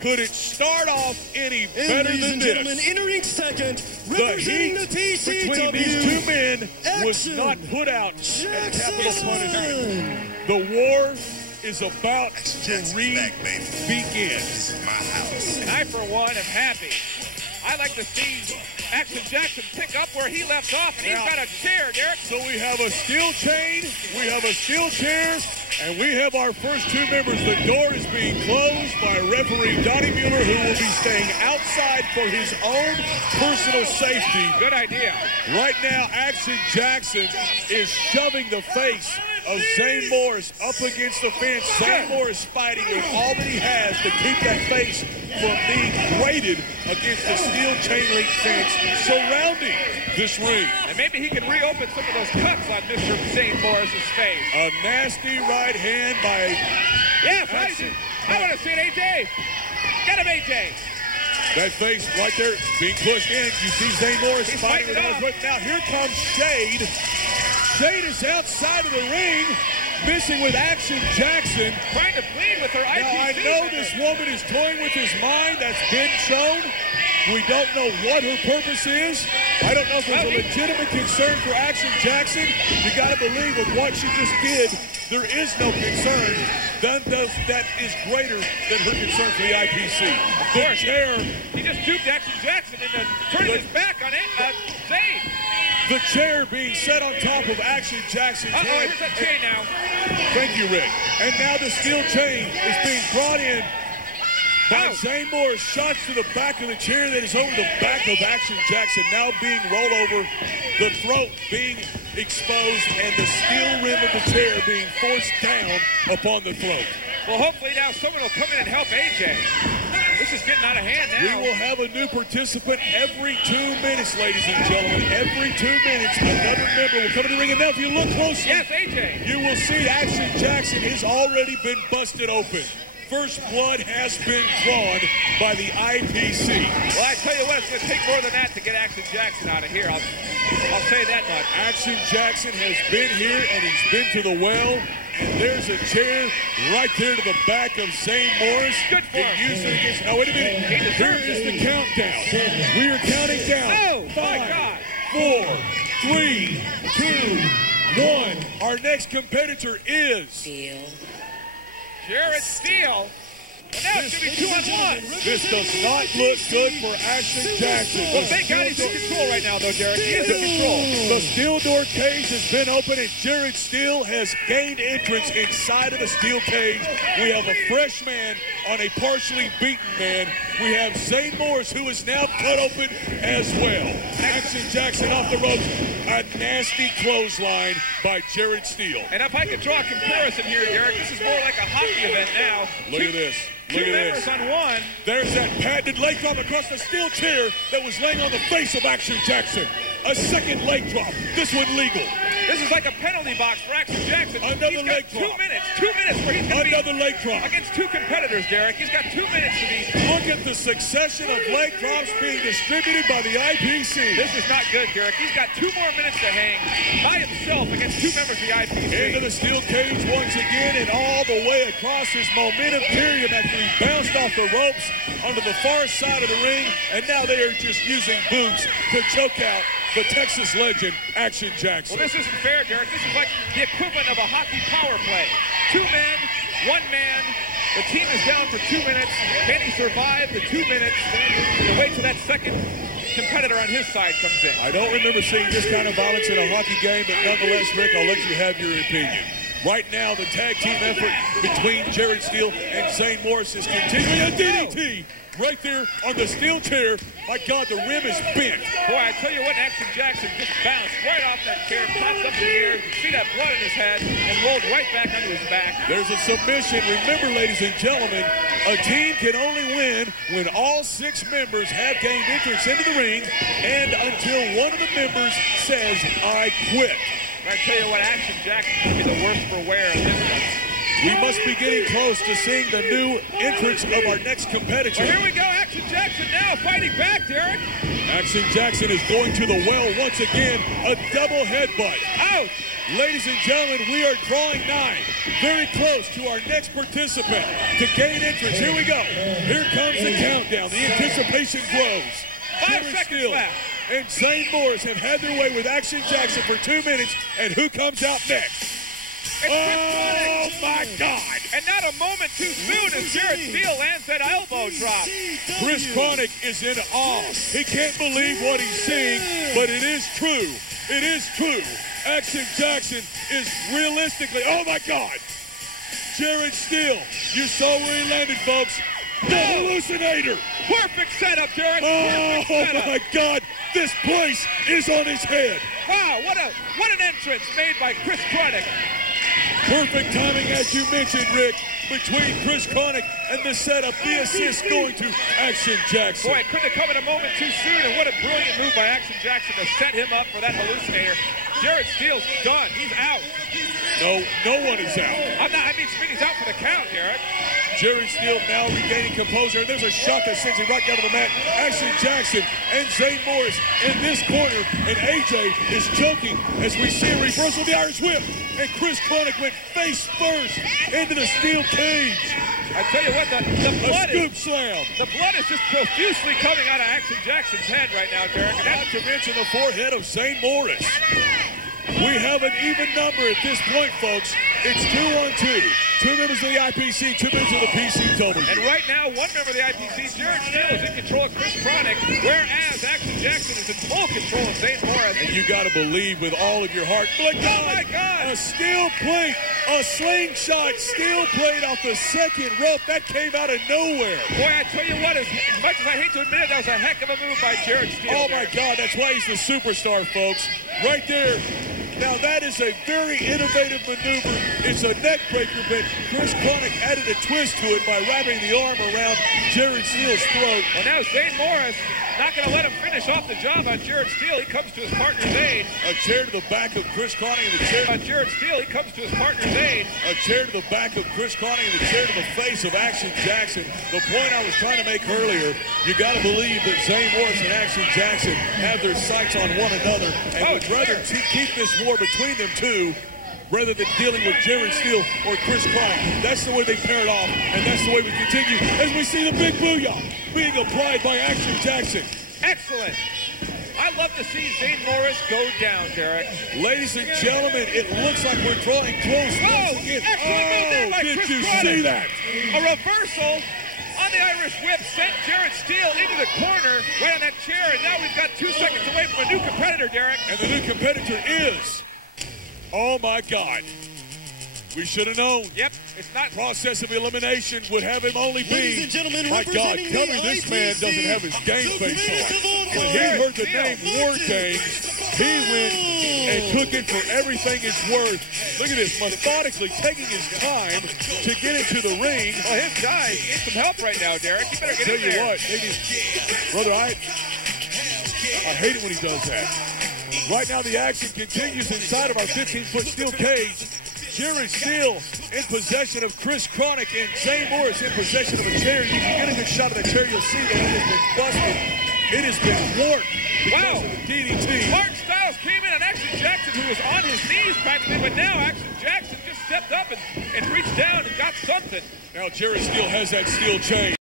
Could it start off any better than this? Entering second, The heat the PCW, between these two men was not put out at Jackson. capital punishment. The war is about to begin. And I, for one, am happy. I like to see Action Jackson pick up where he left off, and he's got a chair, Derek. So we have a steel chain, we have a steel chair, and we have our first two members. The door is being closed by referee Donnie Mueller, who will be staying outside for his own personal safety. Good idea. Right now, Action Jackson is shoving the face of Zane Morris up against the fence. Zane Morris fighting with all that he has to keep that face from being grated against the steel chain link fence surrounding this ring. And maybe he can reopen some of those cuts on Mr. Zane Morris's face. A nasty right hand by... Yes, I want to see it, AJ. Get him, AJ. That face right there being pushed in. You see Zane Morris fighting with his foot. Now here comes Shade. Shade is outside of the ring, missing with Action Jackson. Trying to bleed with her IPC. Now I know this woman is toying with his mind. That's been shown. We don't know what her purpose is. I don't know if there's a legitimate concern for Action Jackson. You got to believe with what she just did, there is no concern. That is greater than her concern for the IPC. The chair. He just duped Action Jackson into turning his back on Zane. The chair being set on top of Action Jackson's head. Here's that chain now. Thank you, Rick. And now the steel chain is being brought in by Zane Morris. Shots to the back of the chair that is over the back of Action Jackson, now being rolled over, the throat being exposed, and the steel rim of the chair being forced down upon the throat. Well, hopefully now someone will come in and help AJ. This is getting out of hand now. We will have a new participant every 2 minutes, ladies and gentlemen. Every 2 minutes, another member will come to the ring. And now if you look closely, yes, AJ, you will see Action Jackson has already been busted open. First blood has been drawn by the IPC. Well, I tell you what, it's going to take more than that to get Action Jackson out of here. I'll say that much. Action Jackson has been here, and he's been to the well. And there's a chair right there to the back of Zane Morris. Good for him. Now, wait a minute. Here is the countdown. We are counting down. Oh, 5, my God. 4, 3, 2, 1. Our next competitor is... Jared Steele. And now it's going to be 2-on-1. This does not look good for Action Jackson. Well, thank God he's in control right now, though, Jared. He is in control. The steel door cage has been opened, and Jared Steele has gained entrance inside of the steel cage. We have a fresh man on a partially beaten man. We have Zane Morris, who is now cut open as well. Action Jackson off the ropes. A nasty clothesline by Jared Steele. And if I could draw a comparison here, Derek, this is more like a hockey event now. Look at this. Look Two at members this. on one. There's that patented leg drop across the steel chair that was laying on the face of Action Jackson. A second leg drop. This one legal. This is like a penalty box for Action Jackson. Another leg drop. 2 minutes. 2 minutes where he's going to Another leg drop. against two competitors, Derek. He's got 2 minutes to be. Look at the succession of leg drops being distributed by the IPC. This is not good, Derek. He's got 2 more minutes to hang by himself against two members of the IPC. Into the steel cage once again, and all the way across his momentum period after he bounced off the ropes onto the far side of the ring, and now they are just using boots to choke out the Texas legend, Action Jackson. Well, this isn't fair, Derek. This is like the equivalent of a hockey power play. 2 men, 1 man. The team is down for 2 minutes. Can he survive the 2 minutes? To wait till that second competitor on his side comes in. I don't remember seeing this kind of violence in a hockey game, but nonetheless, Rick, I'll let you have your opinion. Right now, the tag team effort between Jared Steele and Zane Morris is continuing. A DDT right there on the steel chair. My God, the rim is bent. Boy, I tell you what, Action Jackson just bounced right off that chair, popped up in the air. You see that blood in his head, and rolled right back onto his back. There's a submission. Remember, ladies and gentlemen, a team can only win when all 6 members have gained entrance into the ring and until one of the members says, I quit. I tell you what, Action Jackson's going to be the worst for wear in this one. We must be getting close to seeing the new entrance of our next competitor. Well, here we go, Action Action Jackson now fighting back, Derek. Action Jackson is going to the well once again. A double headbutt. Ouch! Ladies and gentlemen, we are drawing nigh, very close to our next participant to gain entrance. Here we go. Here comes the countdown. The anticipation grows. 5 seconds left. And Zane Morris have had their way with Action Jackson for 2 minutes. And who comes out next? Oh, my God. And not a moment too soon as Jared Steele lands that elbow drop. Chris Chronic is in awe. He can't believe what he's seeing, but it is true. It is true. Action Jackson is realistically, oh, my God. Jared Steele, you saw where he landed, folks. The hallucinator. Perfect setup, Derek. Oh, my God. This place is on his head. Wow, what an entrance made by Chris Chronic. Perfect timing, as you mentioned, Rick, between Chris Chronic and the setup. The assist going to Action Jackson. Boy, it couldn't have come at a moment too soon, and what a brilliant move by Action Jackson to set him up for that hallucinator. Jared Steele's done. He's out. No one is out. I mean, he's out for the count, Derek. Jared Steele now regaining composure, and there's a shot that sends him right down to the mat. Action Jackson and Zane Morris in this corner, and AJ is choking as we see a reversal of the Irish whip, and Chris Chronic went face first into the steel cage. I tell you what, the blood is just profusely coming out of Action Jackson's head right now, Derek. Not to mention the forehead of Zane Morris. We have an even number at this point, folks. It's 2-on-2. 2 members of the IPC, 2 members of the PCW. And right now, 1 member of the IPC, Jared Steele, is in control of Chris Chronic, whereas Action Jackson is in full control of Zane Morris. And you got to believe with all of your heart. Oh, my God! A steel plate, a slingshot steel plate off the second rope. That came out of nowhere. Boy, I tell you what, as much as I hate to admit it, that was a heck of a move by Jared Steele. Oh, my God, that's why he's the superstar, folks. Right there. Now, that is a very innovative maneuver. It's a neck breaker, but Chris Chronic added a twist to it by wrapping the arm around Jared Steele's throat. Well, now Zane Morris not going to let him finish off the job on Jared Steele. He comes to his partner, Zane. A chair to the back of Chris Chronic and the chair on Jared Steele. He comes to his partner, Zane. A chair to the back of Chris Chronic and the chair to the face of Action Jackson. The point I was trying to make earlier, you got to believe that Zane Morris and Action Jackson have their sights on one another and would rather keep this war between them two rather than dealing with Jared Steele or Chris Chronic. That's the way they pair it off, and that's the way we continue as we see the big booyah being applied by Action Jackson. Excellent. I love to see Zane Morris go down, Derek. Ladies and gentlemen, it looks like we're drawing close. Did you see that? A reversal on the Irish whip sent Jared Steele into the corner right on that chair, and now we've got 2 seconds away from a new competitor, Derek. And the new competitor is, oh my God, we should have known. Yep, it's not. Process of elimination would have him only be, my God, tell me this man doesn't have his game face on. When he heard the name War Games, he went and took it for everything it's worth. Look at this, methodically taking his time to get into the ring. Well, his guy needs some help right now, Derek. You better get in there. I'll tell you what, brother, I hate it when he does that. Right now, the action continues inside of our 15-foot steel cage. Jared Steele in possession of Chris Chronic and Zane Morris in possession of a chair. You can get a good shot of that chair. You'll see that it has been busted. It has been warped because of the DDT. Martin Styles came in, and Action Jackson, who was on his knees practically, but now Action Jackson just stepped up and reached down and got something. Now Jared Steele has that steel chain.